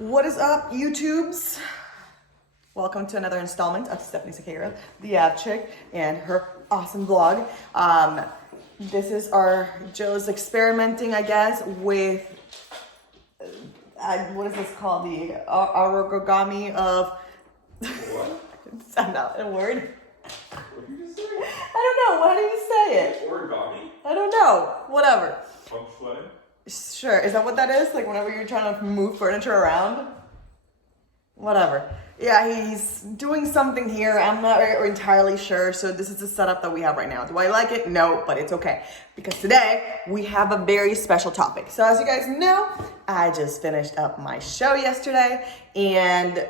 What is up, YouTubes? Welcome to another installment of Stephanie Sakura, the ab chick, and her awesome vlog. This is Joe's experimenting, I guess, with, what is this called? The origami of, What? is that not a word? What did you say? I don't know, how do you say it? Origami? I don't know, whatever. Feng shui? Sure, is that what that is? Like whenever you're trying to move furniture around? Whatever. Yeah, he's doing something here. I'm not entirely sure. So this is the setup that we have right now. Do I like it? No, but it's okay. Because today we have a very special topic. So as you guys know, I just finished up my show yesterday and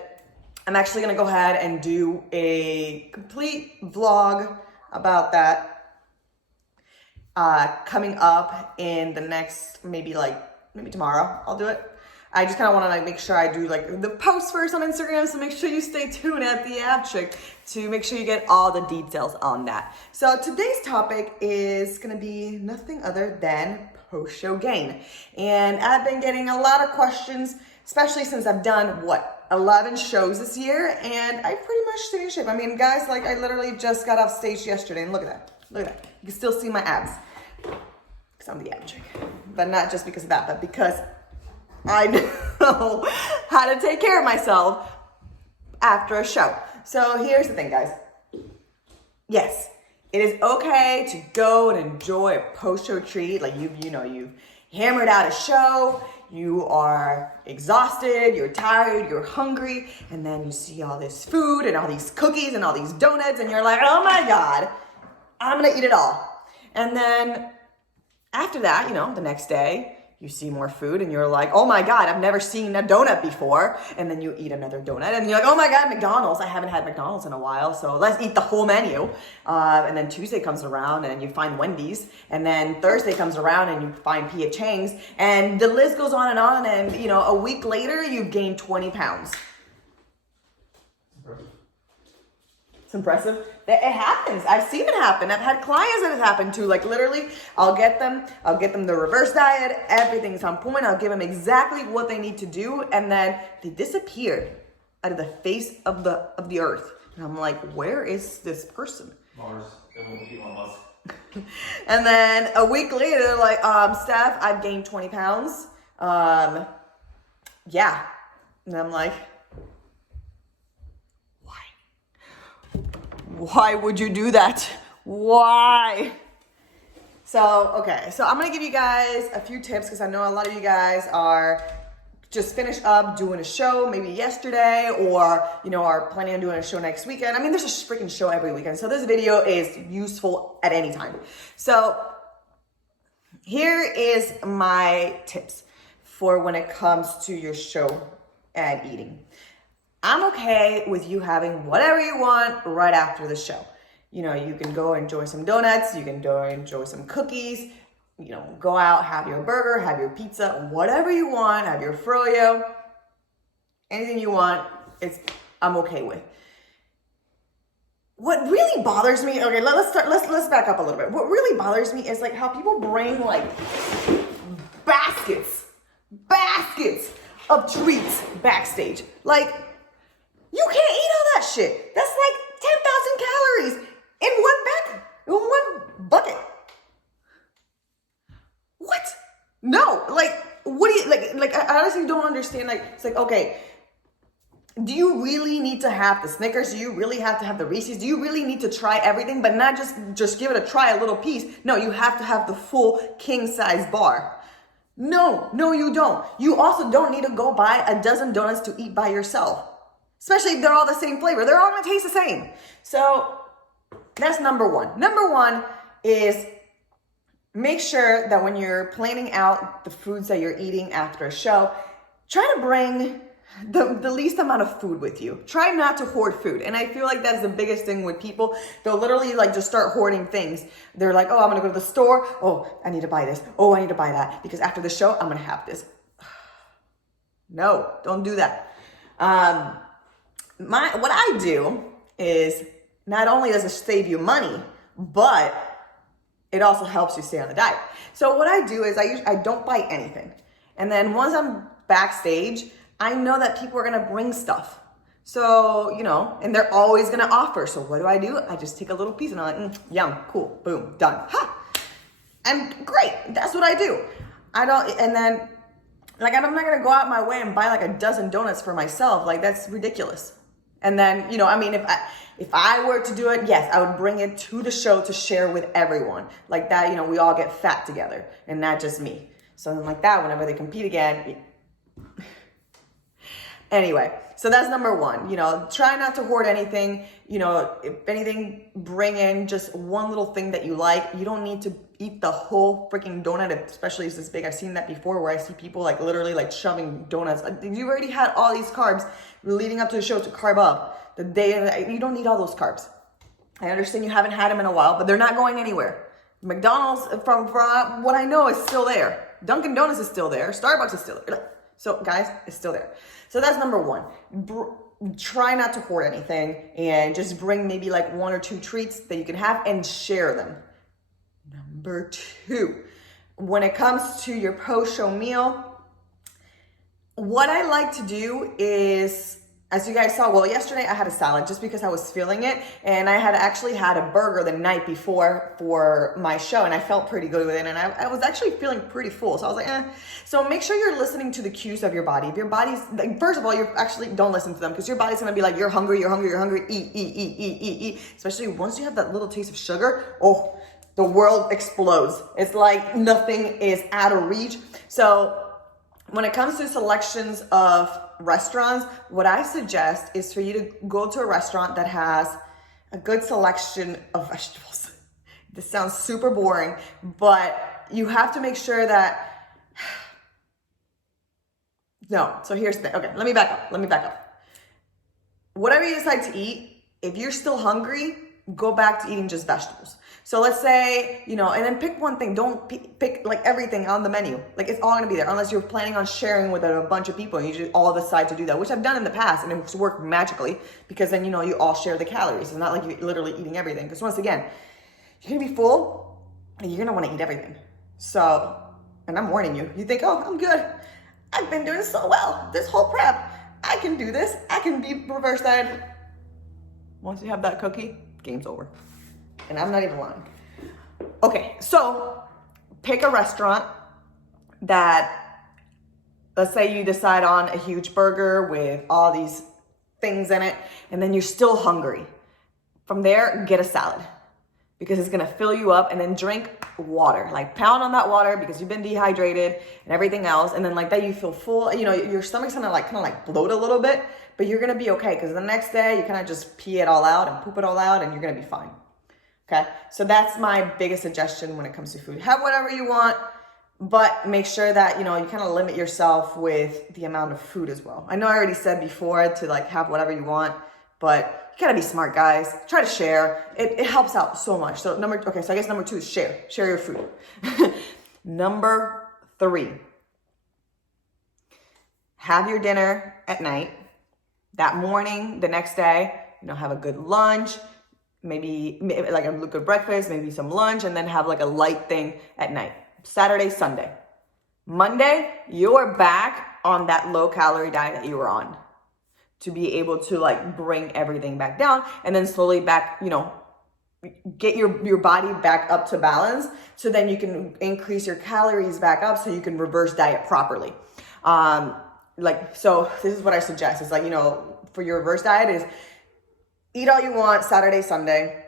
I'm actually gonna go ahead and do a complete vlog about that coming up in the next, maybe tomorrow, I'll do it. I just kind of want to make sure I do the post first on Instagram, so make sure you stay tuned at the Ab Chick to make sure you get all the details on that. So today's topic is going to be nothing other than post-show gain. And I've been getting a lot of questions, especially since I've done, 11 shows this year, and I pretty much stay in shape. I mean, guys, I literally just got off stage yesterday, and look at that. Look at that. You can still see my abs. Because I'm the ab chick. But not just because of that, but because I know how to take care of myself after a show. So here's the thing, guys. Yes, it is okay to go and enjoy a post-show treat. You've hammered out a show, you are exhausted, you're tired, you're hungry, and then you see all this food and all these cookies and all these donuts, and you're like, oh my God, I'm gonna eat it all. And then after that, the next day, you see more food and you're like, oh my God, I've never seen a donut before. And then you eat another donut and you're like, oh my God, McDonald's. I haven't had McDonald's in a while, so let's eat the whole menu. And then Tuesday comes around and you find Wendy's. And then Thursday comes around and you find Pia Chang's. And the list goes on. And, a week later, you've gained 20 pounds. It's impressive. It happens. I've seen it happen. I've had clients that it happened to. Literally, I'll get them the reverse diet. Everything's on point. I'll give them exactly what they need to do, and then they disappeared out of the face of the earth. And I'm like, where is this person? Mars. It won't be Elon Musk. And then a week later, they're like, Steph, I've gained 20 pounds. Yeah. And I'm like, why would you do that? Why? So I'm gonna give you guys a few tips because I know a lot of you guys are just finished up doing a show maybe yesterday or, are planning on doing a show next weekend. I mean, there's a freaking show every weekend. So this video is useful at any time. So here is my tips for when it comes to your show and eating. I'm okay with you having whatever you want right after the show. You can go enjoy some donuts, you can go enjoy some cookies, go out, have your burger, have your pizza, whatever you want, have your froyo, anything you want, I'm okay with. What really bothers me, okay, let's back up a little bit. What really bothers me is how people bring baskets of treats backstage. You can't eat all that shit. That's 10,000 calories in one bucket. What? No, what do you, I honestly don't understand. It's okay, do you really need to have the Snickers? Do you really have to have the Reese's? Do you really need to try everything, but not just give it a try, a little piece? No, you have to have the full king size bar. No, you don't. You also don't need to go buy a dozen donuts to eat by yourself. Especially if they're all the same flavor. They're all gonna taste the same. So that's number one. Number one is make sure that when you're planning out the foods that you're eating after a show, try to bring the least amount of food with you. Try not to hoard food. And I feel like that's the biggest thing with people. They'll literally just start hoarding things. They're like, oh, I'm gonna go to the store. Oh, I need to buy this. Oh, I need to buy that. Because after the show, I'm gonna have this. No, don't do that. What I do is not only does it save you money, but it also helps you stay on the diet. So what I do is I don't buy anything. And then once I'm backstage, I know that people are gonna bring stuff. So, you know, and they're always gonna offer. So what do? I just take a little piece and I'm like, yum, cool, boom, done. Ha! And great, that's what I do. And then, like, I'm not gonna go out my way and buy like a dozen donuts for myself. Like, that's ridiculous. And then, you know, I mean, if I were to do it, yes, I would bring it to the show to share with everyone. Like that, you know, we all get fat together and not just me. Something like that, whenever they compete again. Anyway, so that's number one. You know, try not to hoard anything. You know, if anything, bring in just one little thing that you like. You don't need to eat the whole freaking donut, especially if it's this big. I've seen that before where I see people like literally like shoving donuts. You've already had all these carbs leading up to the show to carb up. You don't need all those carbs. I understand you haven't had them in a while, but they're not going anywhere. McDonald's, from what I know, is still there. Dunkin' Donuts is still there. Starbucks is still there. So guys, it's still there. So that's number one. Try not to hoard anything and just bring maybe like 1 or 2 treats that you can have and share them. Number 2, when it comes to your post-show meal, what I like to do is, as you guys saw, well, yesterday I had a salad just because I was feeling it, and I had actually had a burger the night before for my show, and I felt pretty good with it, and I was actually feeling pretty full, so I was like, eh. So make sure you're listening to the cues of your body. If your body's, like, first of all, you actually don't listen to them, because your body's gonna be like, you're hungry, eat, especially once you have that little taste of sugar, oh, the world explodes. It's like nothing is out of reach. So when it comes to selections of restaurants, what I suggest is for you to go to a restaurant that has a good selection of vegetables. This sounds super boring, but you have to make sure that, no, so here's the thing. Okay, let me back up. Whatever you decide to eat, if you're still hungry, go back to eating just vegetables. So let's say, you know, and then pick one thing. Don't pick like everything on the menu. Like, it's all gonna be there unless you're planning on sharing with a bunch of people and you just all decide to do that, which I've done in the past, and it's worked magically because then, you know, you all share the calories. It's not like you're literally eating everything, because once again, you're gonna be full and you're gonna wanna eat everything. So, and I'm warning you, you think, oh, I'm good. I've been doing so well this whole prep. I can do this. I can be reverse dieted. Once you have that cookie, game's over. And I'm not even lying. Okay, so pick a restaurant that, let's say you decide on a huge burger with all these things in it, and then you're still hungry. From there, get a salad, because it's gonna fill you up, and then drink water. Like, pound on that water because you've been dehydrated and everything else, and then like that you feel full. You know, your stomach's gonna kind of bloat a little bit, but you're gonna be okay, because the next day you kind of just pee it all out and poop it all out, and you're gonna be fine. Okay, so that's my biggest suggestion when it comes to food. Have whatever you want, but make sure that, you know, you kind of limit yourself with the amount of food as well. I know I already said before to like have whatever you want, but you gotta be smart, guys. Try to share. It helps out so much. So I guess number 2 is share. Share your food. Number 3, have your dinner at night. That morning, the next day, you know, have a good lunch. Maybe like a good breakfast, maybe some lunch, and then have like a light thing at night. Saturday, Sunday. Monday, you're back on that low calorie diet that you were on, to be able to like bring everything back down, and then slowly back, you know, get your body back up to balance, so then you can increase your calories back up so you can reverse diet properly. So this is what I suggest. It's like, you know, for your reverse diet is eat all you want Saturday, Sunday,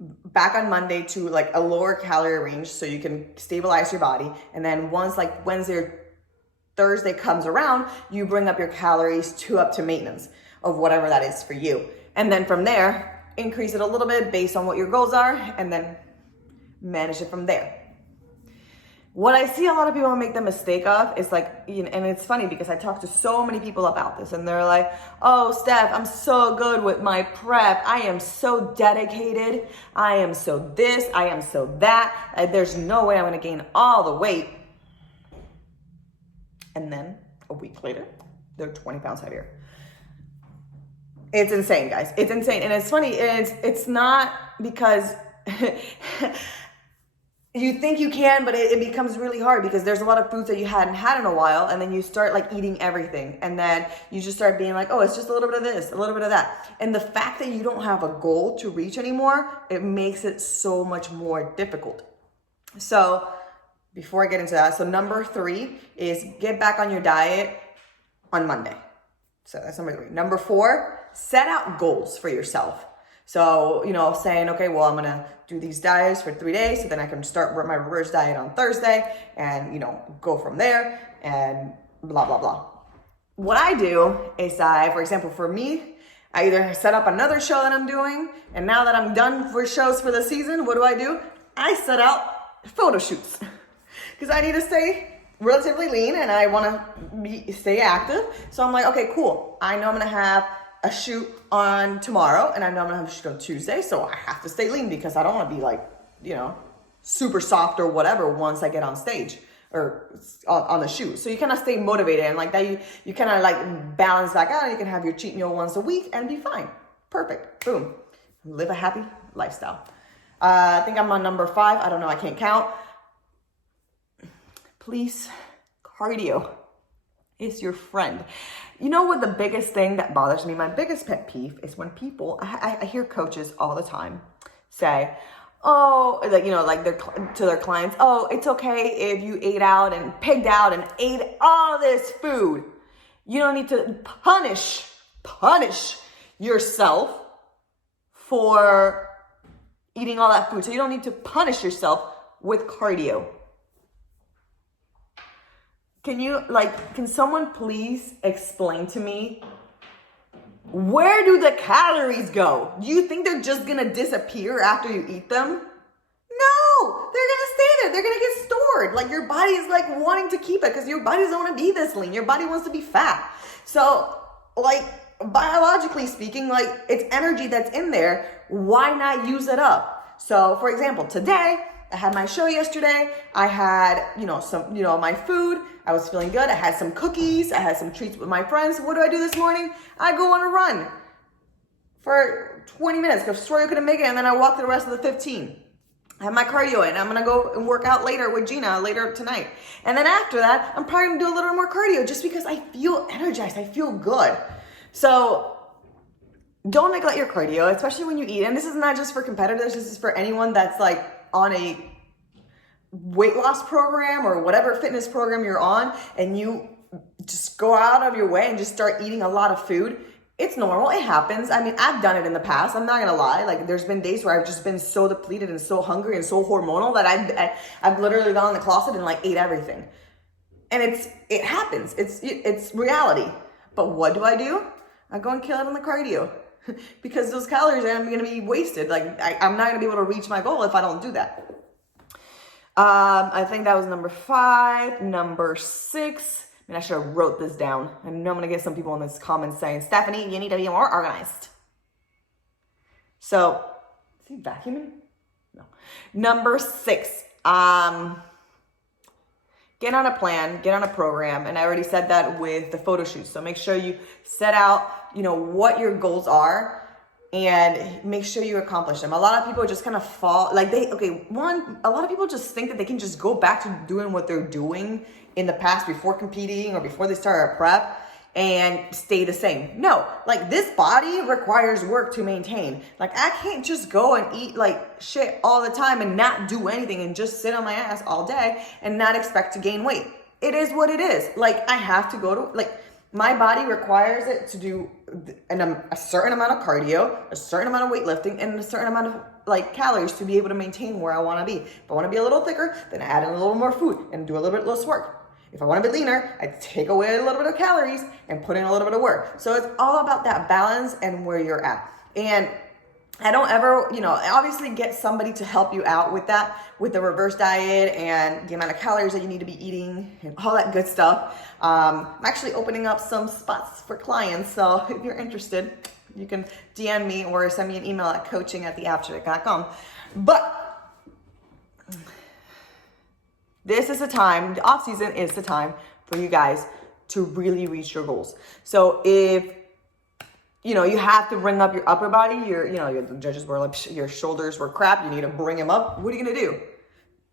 back on Monday to like a lower calorie range so you can stabilize your body. And then once like Wednesday or Thursday comes around, you bring up your calories up to maintenance of whatever that is for you. And then from there, increase it a little bit based on what your goals are, and then manage it from there. What I see a lot of people make the mistake of is like, you know, and it's funny because I talk to so many people about this, and they're like, oh, Steph, I'm so good with my prep. I am so dedicated. I am so this. I am so that. There's no way I'm going to gain all the weight. And then a week later, they're 20 pounds heavier. It's insane, guys. It's insane. And it's funny. It's not because you think you can, but it becomes really hard because there's a lot of foods that you hadn't had in a while, and then you start like eating everything, and then you just start being like, oh, it's just a little bit of this, a little bit of that. And the fact that you don't have a goal to reach anymore, it makes it so much more difficult. So before I get into that, so number 3 is get back on your diet on Monday. So that's number 3. Number 4, set out goals for yourself. So, saying, okay, well, I'm going to do these diets for 3 days, so then I can start my reverse diet on Thursday and, go from there and blah, blah, blah. What I do is for example, for me, I either set up another show that I'm doing, and now that I'm done for shows for the season, what do? I set out photo shoots because I need to stay relatively lean and I want to stay active. So I'm like, okay, cool. I know I'm going to have a shoot on tomorrow and I know I'm going to have a shoot on Tuesday. So I have to stay lean because I don't want to be like, super soft or whatever once I get on stage or on the shoot. So you kind of stay motivated and like that you kind of like balance that out. You can have your cheat meal once a week and be fine. Perfect. Boom. Live a happy lifestyle. I think I'm on number 5. I don't know. I can't count. Please, cardio is your friend. You know what the biggest thing that bothers me, my biggest pet peeve is when people, I hear coaches all the time say, oh, to their clients, oh, it's okay if you ate out and pigged out and ate all this food. You don't need to punish yourself for eating all that food. So you don't need to punish yourself with cardio. Can someone please explain to me, where do the calories go? Do you think they're just gonna disappear after you eat them? No, they're gonna stay there. They're gonna get stored. Like your body is like wanting to keep it because your body doesn't want to be this lean. Your body wants to be fat. So biologically speaking, it's energy that's in there. Why not use it up? So for example, today I had my show yesterday. I had, my food. I was feeling good. I had some cookies. I had some treats with my friends. What do I do this morning? I go on a run for 20 minutes because Troy couldn't make it. And then I walk the rest of the 15. I have my cardio in. I'm going to go and work out later with Gina later tonight. And then after that, I'm probably going to do a little more cardio just because I feel energized. I feel good. So don't neglect your cardio, especially when you eat. And this is not just for competitors. This is for anyone that's on a weight loss program or whatever fitness program you're on, and you just go out of your way and just start eating a lot of food. It's normal. It happens. I mean, I've done it in the past. I'm not gonna lie. There's been days where I've just been so depleted and so hungry and so hormonal that I've literally gone in the closet and ate everything. And it happens. It's reality. But what do? I go and kill it on the cardio because those calories are gonna be wasted. I'm not gonna be able to reach my goal if I don't do that. I think that was number 5. Number 6. I should have wrote this down. I know I'm going to get some people in this comment saying, Stephanie, you need to be more organized. So, is he vacuuming? No. Number 6. Get on a plan, get on a program. And I already said that with the photo shoots. So make sure you set out, what your goals are. And make sure you accomplish them. A lot of people just kind of fall, a lot of people just think that they can just go back to doing what they're doing in the past before competing or before they start a prep and stay the same. No, this body requires work to maintain. I can't just go and eat shit all the time and not do anything and just sit on my ass all day and not expect to gain weight. It is what it is. I have to go to, my body requires it to do a certain amount of cardio, a certain amount of weightlifting, and a certain amount of calories to be able to maintain where I want to be. If I want to be a little thicker, then I add in a little more food and do a little bit less work. If I want to be leaner, I take away a little bit of calories and put in a little bit of work. So it's all about that balance and where you're at. And I don't ever, obviously get somebody to help you out with that, with the reverse diet and the amount of calories that you need to be eating and all that good stuff. I'm actually opening up some spots for clients. So if you're interested, you can DM me or send me an email at coaching@theapcheck.com. But this is the time, the off season is the time for you guys to really reach your goals. So if you have to bring up your upper body. The judges were your shoulders were crap. You need to bring them up. What are you going to do?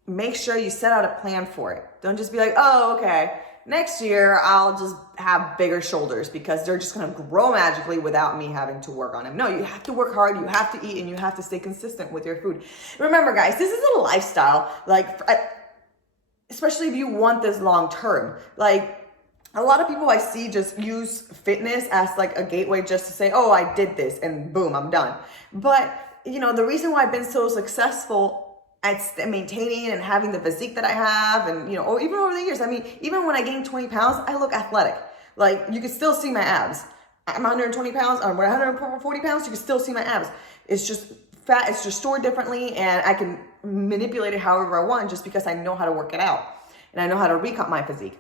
make sure you set out a plan for it. Don't just be like, oh, okay, next year I'll just have bigger shoulders because they're just gonna grow magically without me having to work on them. No, you have to work hard, you have to eat, and you have to stay consistent with your food. Remember, guys, this is a lifestyle, like, especially if you want this long term. Like, a lot of people I see just use fitness as like a gateway just to say, oh, I did this and boom, I'm done. But, you know, the reason why I've been so successful at maintaining and having the physique that I have, and, you know, or even over the years, I mean, even when I gained 20 pounds, I look athletic. Like, you can still see my abs. I'm 120 pounds, or 140 pounds, you can still see my abs. It's just fat, it's just stored differently, and I can manipulate it however I want just because I know how to work it out. And I know how to recut my physique.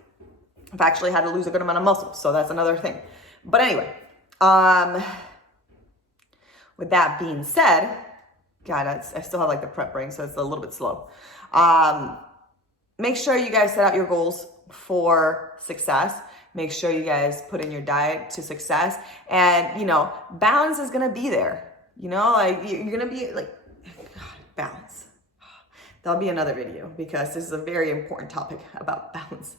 I've actually had to lose a good amount of muscle, so that's another thing. But anyway, with that being said, God, I still have like the prep brain, so it's a little bit slow. Make sure you guys set out your goals for success. Make sure you guys put in your diet to success. And, you know, balance is going to be there. You know, like you're going to be like, God, balance. That'll be another video because this is a very important topic about balance.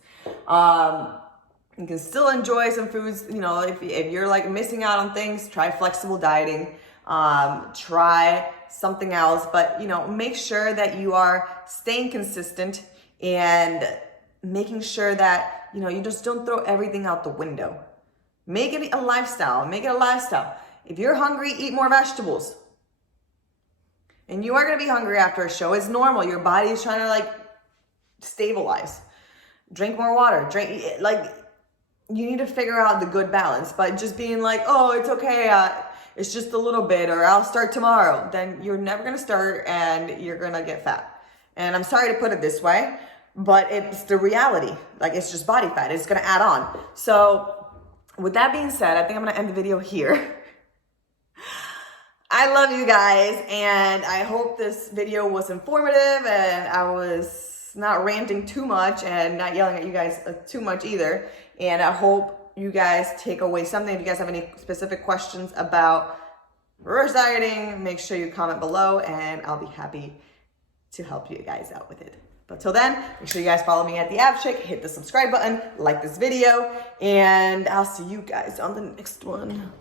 You can still enjoy some foods, you know, if you're like missing out on things, try flexible dieting, try something else, but, you know, make sure that you are staying consistent and making sure that, you know, you just don't throw everything out the window. Make it a lifestyle, make it a lifestyle. If you're hungry, eat more vegetables. And you are going to be hungry after a show. It's normal. Your body is trying to like stabilize. Drink more water. Like, you need to figure out the good balance. But just being like, oh, it's okay. It's just a little bit, or I'll start tomorrow. Then you're never going to start and you're going to get fat. And I'm sorry to put it this way, but it's the reality. Like, it's just body fat. It's going to add on. So with that being said, I think I'm going to end the video here. I love you guys, and I hope this video was informative and I was not ranting too much and not yelling at you guys too much either. And I hope you guys take away something. If you guys have any specific questions about reverse dieting, make sure you comment below and I'll be happy to help you guys out with it. But till then, make sure you guys follow me at the Ab Chick, hit the subscribe button, like this video, and I'll see you guys on the next one.